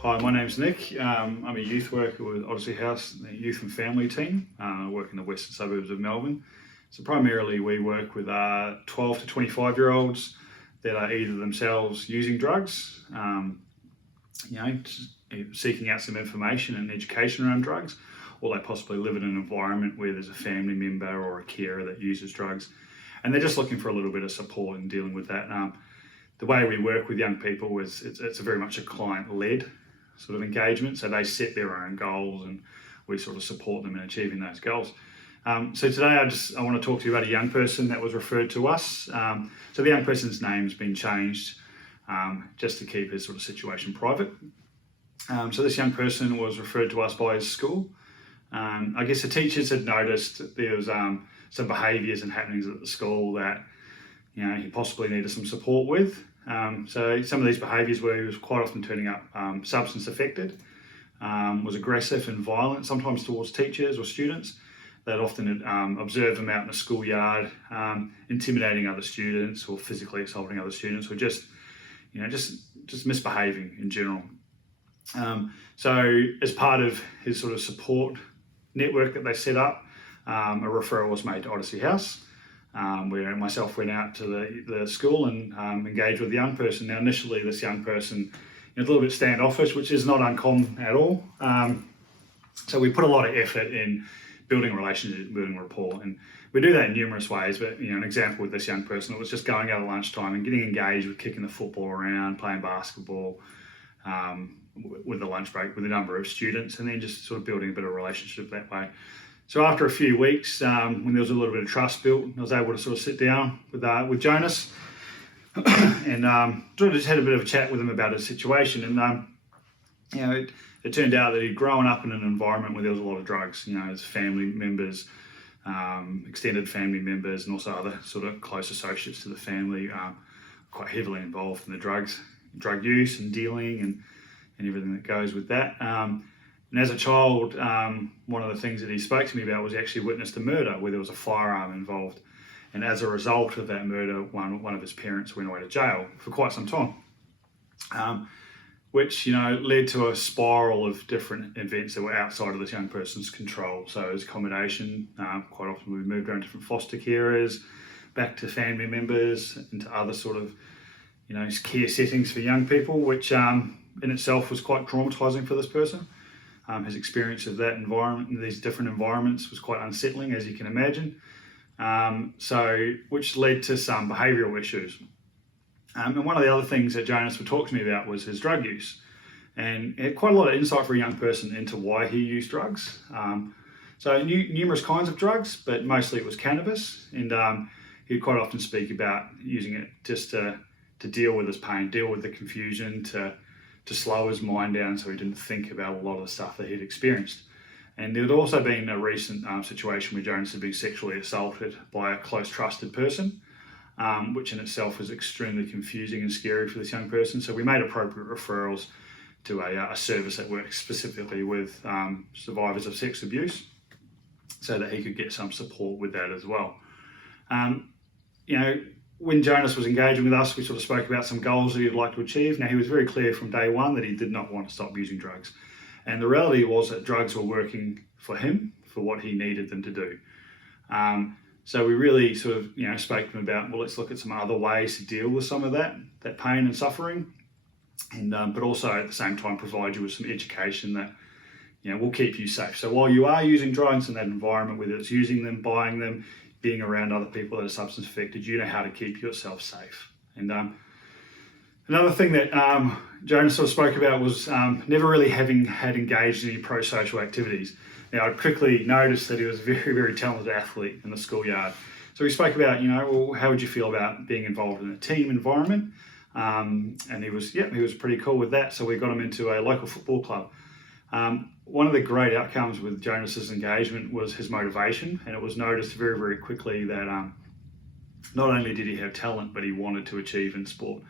Hi, my name's Nick. I'm a youth worker with Odyssey House, the youth and family team. I work in the western suburbs of Melbourne. So primarily we work with 12 to 25 year olds that are either themselves using drugs, seeking out some information and education around drugs, or they possibly live in an environment where there's a family member or a carer that uses drugs. And they're just looking for a little bit of support in dealing with that. The way we work with young people is it's very much a client-led sort of engagement. So they set their own goals and we sort of support them in achieving those goals. So today I want to talk to you about a young person that was referred to us. So the young person's name's been changed just to keep his sort of situation private. So this young person was referred to us by his school. I guess the teachers had noticed that there was some behaviours and happenings at the school that he possibly needed some support with. So some of these behaviours were he was quite often turning up substance affected, was aggressive and violent, sometimes towards teachers or students. They'd often observe him out in the schoolyard, intimidating other students or physically assaulting other students, or just misbehaving in general. So as part of his sort of support network that they set up, a referral was made to Odyssey House, where myself went out to the school and engaged with the young person. Now initially this young person a little bit standoffish, which is not uncommon at all. So we put a lot of effort in building a relationship, building rapport, and we do that in numerous ways. But an example with this young person, it was just going out at lunchtime and getting engaged with kicking the football around, playing basketball, with the lunch break with a number of students, and then just sort of building a bit of a relationship that way. So after a few weeks, when there was a little bit of trust built, I was able to sort of sit down with Jonas and sort of just had a bit of a chat with him about his situation. And it turned out that he'd grown up in an environment where there was a lot of drugs. His family members, extended family members, and also other sort of close associates to the family, quite heavily involved in the drug use and dealing and everything that goes with that. And as a child, one of the things that he spoke to me about was he actually witnessed a murder where there was a firearm involved. And as a result of that murder, one of his parents went away to jail for quite some time, which led to a spiral of different events that were outside of this young person's control. So his accommodation, quite often we moved around different foster carers, back to family members, into other sort of care settings for young people, which in itself was quite traumatizing for this person. His experience of that environment, these different environments, was quite unsettling, as you can imagine. Which led to some behavioural issues. And one of the other things that Jonas would talk to me about was his drug use. And he had quite a lot of insight for a young person into why he used drugs. So he knew numerous kinds of drugs, but mostly it was cannabis. And he'd quite often speak about using it just to deal with his pain, deal with the confusion, to slow his mind down so he didn't think about a lot of the stuff that he'd experienced. And there had also been a recent situation where Jonas had been sexually assaulted by a close trusted person, which in itself was extremely confusing and scary for this young person. So we made appropriate referrals to a service that works specifically with survivors of sex abuse so that he could get some support with that as well. When Jonas was engaging with us, we sort of spoke about some goals that he'd like to achieve. Now, he was very clear from day one that he did not want to stop using drugs. And the reality was that drugs were working for him, for what he needed them to do. So we really sort of, spoke to him about, well, let's look at some other ways to deal with some of that pain and suffering. And but also at the same time provide you with some education that, will keep you safe. So while you are using drugs in that environment, whether it's using them, buying them, being around other people that are substance affected, you know how to keep yourself safe. And another thing that Jonas sort of spoke about was never really having had engaged in any pro-social activities. Now, I quickly noticed that he was a very, very talented athlete in the schoolyard. So we spoke about, well, how would you feel about being involved in a team environment? And he was pretty cool with that. So we got him into a local football club. One of the great outcomes with Jonas's engagement was his motivation, and it was noticed very, very quickly that not only did he have talent, but he wanted to achieve in sport.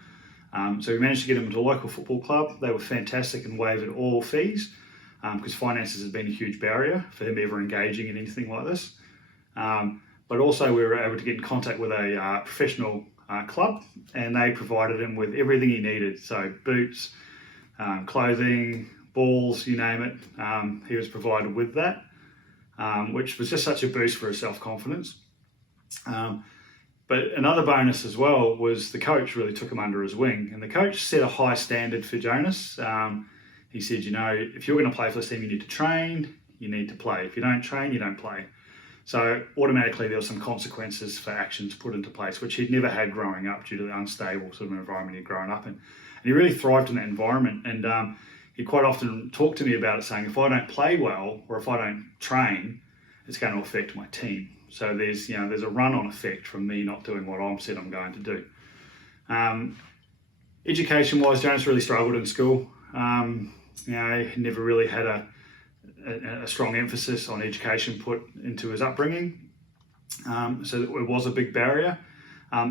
So we managed to get him into a local football club. They were fantastic and waived all fees because finances had been a huge barrier for him ever engaging in anything like this. But also we were able to get in contact with a professional club, and they provided him with everything he needed. So boots, clothing, balls, you name it. He was provided with that, which was just such a boost for his self-confidence. But another bonus as well was the coach really took him under his wing, and the coach set a high standard for Jonas. He said, if you're going to play for this team, you need to train, you need to play. If you don't train, you don't play. So automatically there were some consequences for actions put into place, which he'd never had growing up due to the unstable sort of environment he'd grown up in. And he really thrived in that environment. And he quite often talked to me about it, saying, if I don't play well or if I don't train, it's going to affect my team. So there's a run-on effect from me not doing what I'm said I'm going to do. Education-wise, Jonas really struggled in school. He never really had a strong emphasis on education put into his upbringing. So it was a big barrier.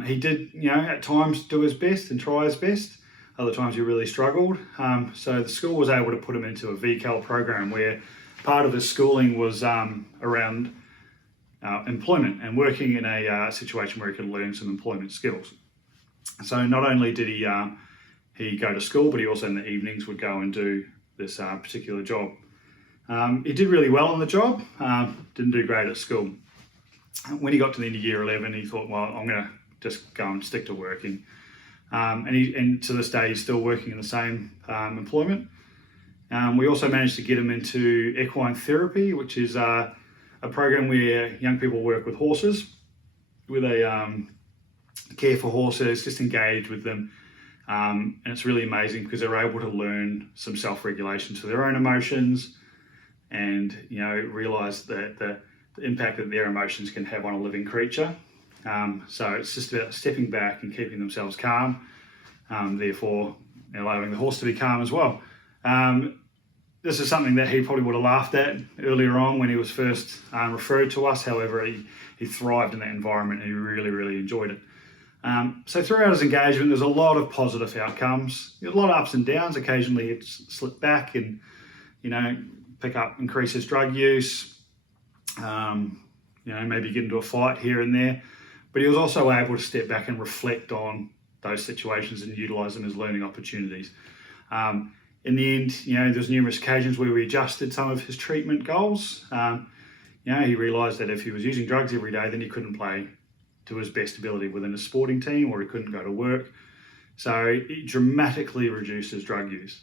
He did, at times do his best and try his best. Other times he really struggled. So the school was able to put him into a VCAL program where part of his schooling was around employment and working in a situation where he could learn some employment skills. So not only did he go to school, but he also in the evenings would go and do this particular job. He did really well on the job, didn't do great at school. When he got to the end of year 11, he thought, well, I'm going to just go and stick to working. And to this day, he's still working in the same employment. We also managed to get him into equine therapy, which is a program where young people work with horses, where they care for horses, just engage with them. And it's really amazing because they're able to learn some self-regulation to their own emotions and, realise that the impact that their emotions can have on a living creature. So it's just about stepping back and keeping themselves calm, therefore allowing the horse to be calm as well. This is something that he probably would have laughed at earlier on when he was first referred to us. However, he thrived in that environment and he really, really enjoyed it. So throughout his engagement, there's a lot of positive outcomes. There's a lot of ups and downs. Occasionally he'd slip back and, increase his drug use, maybe get into a fight here and there. But he was also able to step back and reflect on those situations and utilise them as learning opportunities. In the end, there's numerous occasions where we adjusted some of his treatment goals. He realised that if he was using drugs every day, then he couldn't play to his best ability within a sporting team, or he couldn't go to work. So it dramatically reduced his drug use,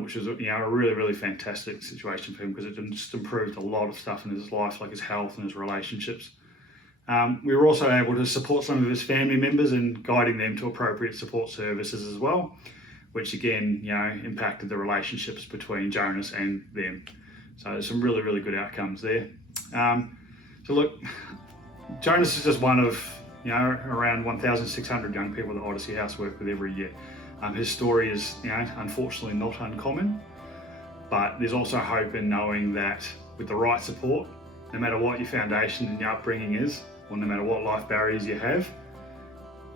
which was a really, really fantastic situation for him because it just improved a lot of stuff in his life, like his health and his relationships. We were also able to support some of his family members and guiding them to appropriate support services as well, which again, impacted the relationships between Jonas and them. So there's some really, really good outcomes there. So look, Jonas is just one of, around 1,600 young people that Odyssey House work with every year. His story is, unfortunately not uncommon, but there's also hope in knowing that with the right support, no matter what your foundation and your upbringing is, or no matter what life barriers you have,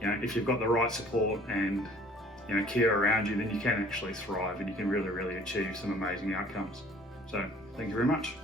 if you've got the right support and care around you, then you can actually thrive and you can really, really achieve some amazing outcomes. So thank you very much.